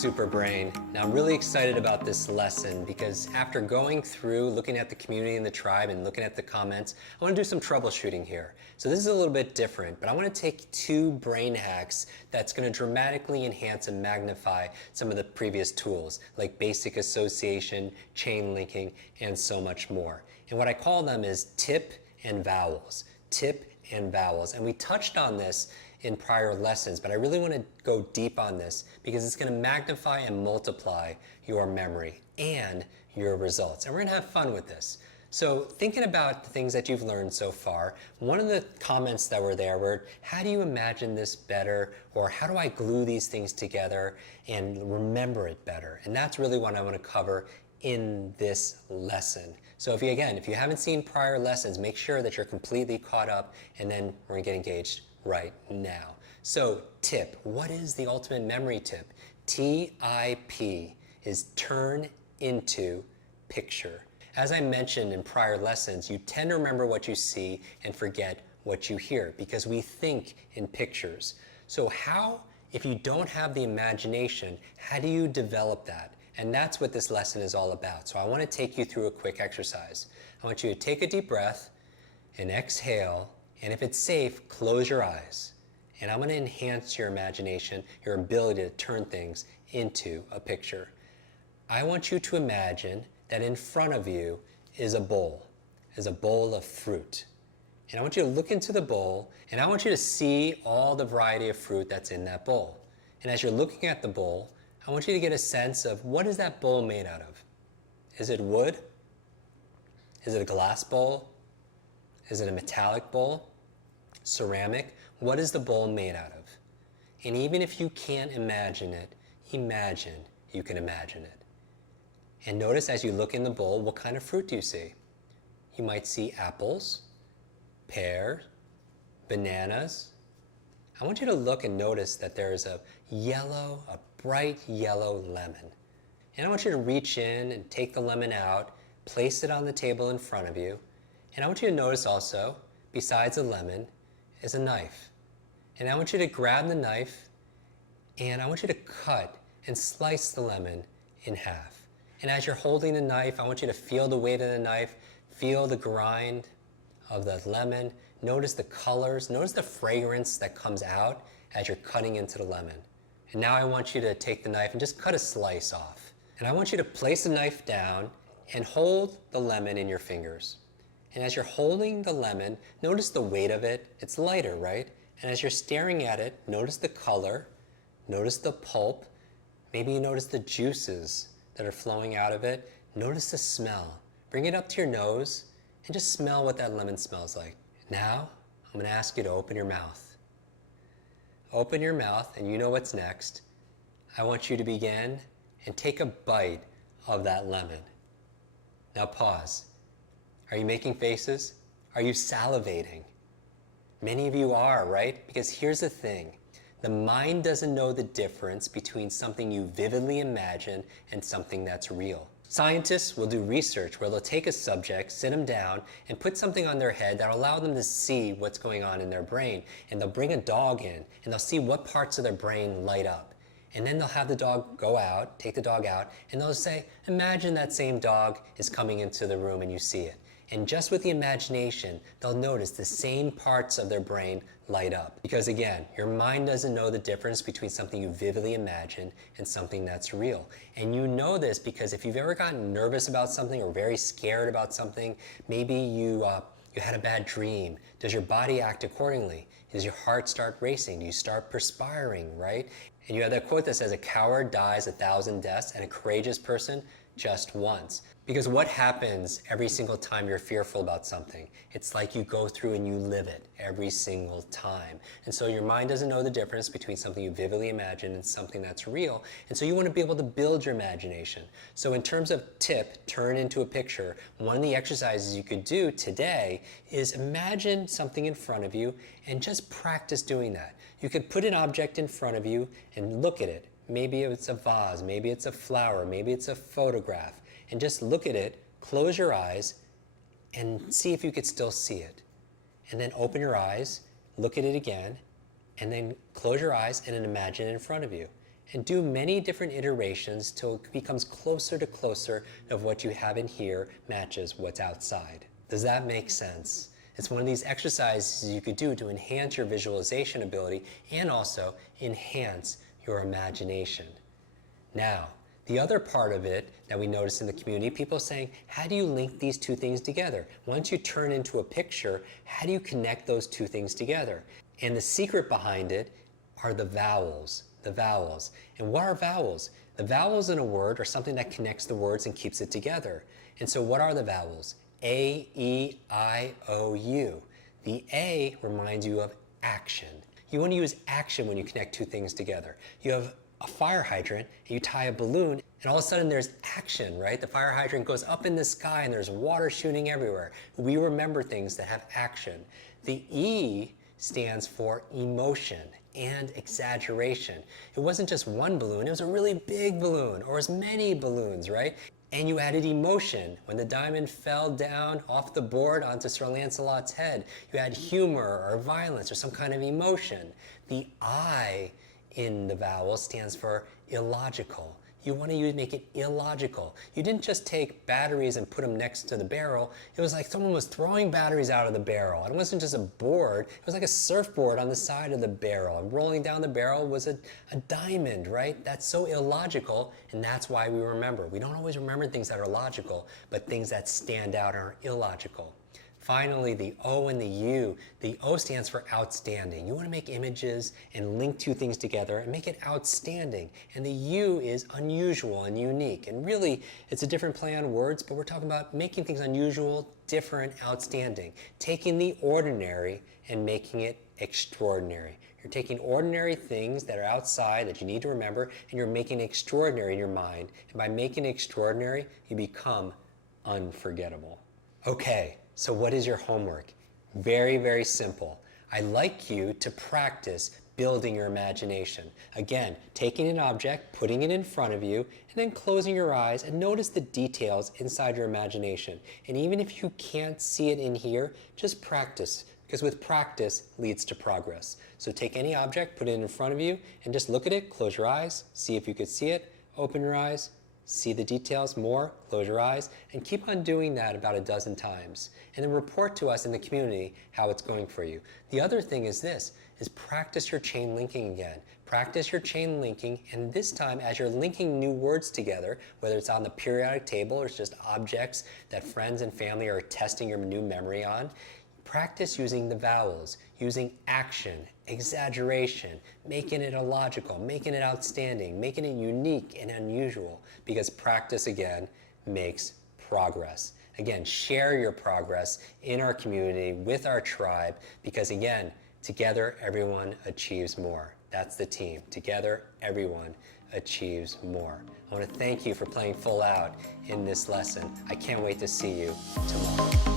Superbrain. Now I'm really excited about this lesson because after going through, looking at the community and the tribe and looking at the comments, I want to do some troubleshooting here. So this is a little bit different, but I want to take two brain hacks that's going to dramatically enhance and magnify some of the previous tools like basic association, chain linking, and so much more. And what I call them is tip and vowels. Tip and vowels. And we touched on this in prior lessons, but I really want to go deep on this because it's going to magnify and multiply your memory and your results. And we're going to have fun with this. So thinking about the things that you've learned so far, one of the comments that were there were, how do you imagine this better? Or how do I glue these things together and remember it better? And that's really what I want to cover in this lesson. So if you haven't seen prior lessons, make sure that you're completely caught up, and then we're going to get engaged right now. So tip, what is the ultimate memory tip? TIP is turn into picture. As I mentioned in prior lessons, you tend to remember what you see and forget what you hear because we think in pictures. So how, if you don't have the imagination, how do you develop that? And that's what this lesson is all about. So I want to take you through a quick exercise. I want you to take a deep breath and exhale. And if it's safe, close your eyes. And I'm going to enhance your imagination, your ability to turn things into a picture. I want you to imagine that in front of you is a bowl of fruit. And I want you to look into the bowl, and I want you to see all the variety of fruit that's in that bowl. And as you're looking at the bowl, I want you to get a sense of what is that bowl made out of? Is it wood? Is it a glass bowl? Is it a metallic bowl? Ceramic? What is the bowl made out of? And even if you can't imagine it, imagine you can imagine it. And notice as you look in the bowl, what kind of fruit do you see? You might see apples, pears, bananas. I want you to look and notice that there's a bright yellow lemon. And I want you to reach in and take the lemon out, place it on the table in front of you. And I want you to notice also, besides the lemon, is a knife. And I want you to grab the knife and I want you to cut and slice the lemon in half. And as you're holding the knife, I want you to feel the weight of the knife, feel the grind of the lemon, notice the colors, notice the fragrance that comes out as you're cutting into the lemon. And now I want you to take the knife and just cut a slice off. And I want you to place the knife down and hold the lemon in your fingers. And as you're holding the lemon, notice the weight of it. It's lighter, right? And as you're staring at it, notice the color, notice the pulp, maybe you notice the juices that are flowing out of it. Notice the smell. Bring it up to your nose and just smell what that lemon smells like. Now, I'm going to ask you to open your mouth. Open your mouth and you know what's next. I want you to begin and take a bite of that lemon. Now pause. Are you making faces? Are you salivating? Many of you are, right? Because here's the thing. The mind doesn't know the difference between something you vividly imagine and something that's real. Scientists will do research where they'll take a subject, sit them down, and put something on their head that'll allow them to see what's going on in their brain. And they'll bring a dog in, and they'll see what parts of their brain light up. And then they'll have the dog go out, take the dog out, and they'll say, imagine that same dog is coming into the room and you see it. And just with the imagination, they'll notice the same parts of their brain light up. Because again, your mind doesn't know the difference between something you vividly imagine and something that's real. And you know this because if you've ever gotten nervous about something or very scared about something, maybe you had a bad dream. Does your body act accordingly? Does your heart start racing? Do you start perspiring, right? And you have that quote that says, a coward dies 1,000 deaths and a courageous person just once. Because what happens every single time you're fearful about something? It's like you go through and you live it every single time. And so your mind doesn't know the difference between something you vividly imagine and something that's real. And so you want to be able to build your imagination. So in terms of tip, turn into a picture, one of the exercises you could do today is imagine something in front of you and just practice doing that. You could put an object in front of you and look at it. Maybe it's a vase, maybe it's a flower, maybe it's a photograph. And just look at it, close your eyes, and see if you could still see it. And then open your eyes, look at it again, and then close your eyes and then imagine it in front of you. and do many different iterations till it becomes closer to closer of what you have in here matches what's outside. Does that make sense? It's one of these exercises you could do to enhance your visualization ability and also enhance your imagination. Now, the other part of it that we notice in the community, people saying, how do you link these two things together? Once you turn into a picture, how do you connect those two things together? And the secret behind it are the vowels. The vowels. And what are vowels? The vowels in a word are something that connects the words and keeps it together. And so what are the vowels? A, E, I, O, U. The A reminds you of action. You want to use action when you connect two things together. You have a fire hydrant, and you tie a balloon, and all of a sudden there's action, right? The fire hydrant goes up in the sky and there's water shooting everywhere. We remember things that have action. The E stands for emotion and exaggeration. It wasn't just one balloon, it was a really big balloon, or as many balloons, right? And you added emotion. When the diamond fell down off the board onto Sir Lancelot's head, you had humor or violence or some kind of emotion. The I in the vowel stands for illogical. You want to make it illogical. You didn't just take batteries and put them next to the barrel. It was like someone was throwing batteries out of the barrel. It wasn't just a board. It was like a surfboard on the side of the barrel. And rolling down the barrel was a diamond, right? That's so illogical, and that's why we remember. We don't always remember things that are logical, but things that stand out are illogical. Finally, the O and the U. The O stands for outstanding. You want to make images and link two things together and make it outstanding. And the U is unusual and unique. And really, it's a different play on words, but we're talking about making things unusual, different, outstanding. Taking the ordinary and making it extraordinary. You're taking ordinary things that are outside that you need to remember, and you're making it extraordinary in your mind. And by making it extraordinary, you become unforgettable. Okay. So what is your homework? Very, very simple. I'd like you to practice building your imagination. Again, taking an object, putting it in front of you, and then closing your eyes and notice the details inside your imagination. And even if you can't see it in here, just practice, because with practice leads to progress. So take any object, put it in front of you, and just look at it, close your eyes, see if you could see it, open your eyes, see the details more, close your eyes, and keep on doing that about a dozen times. And then report to us in the community how it's going for you. The other thing is this, is practice your chain linking again. Practice your chain linking, and this time as you're linking new words together, whether it's on the periodic table or it's just objects that friends and family are testing your new memory on, practice using the vowels, using action, exaggeration, making it illogical, making it outstanding, making it unique and unusual, because practice, again, makes progress. Again, share your progress in our community, with our tribe, because again, together everyone achieves more. That's the team. Together, everyone achieves more. I want to thank you for playing full out in this lesson. I can't wait to see you tomorrow.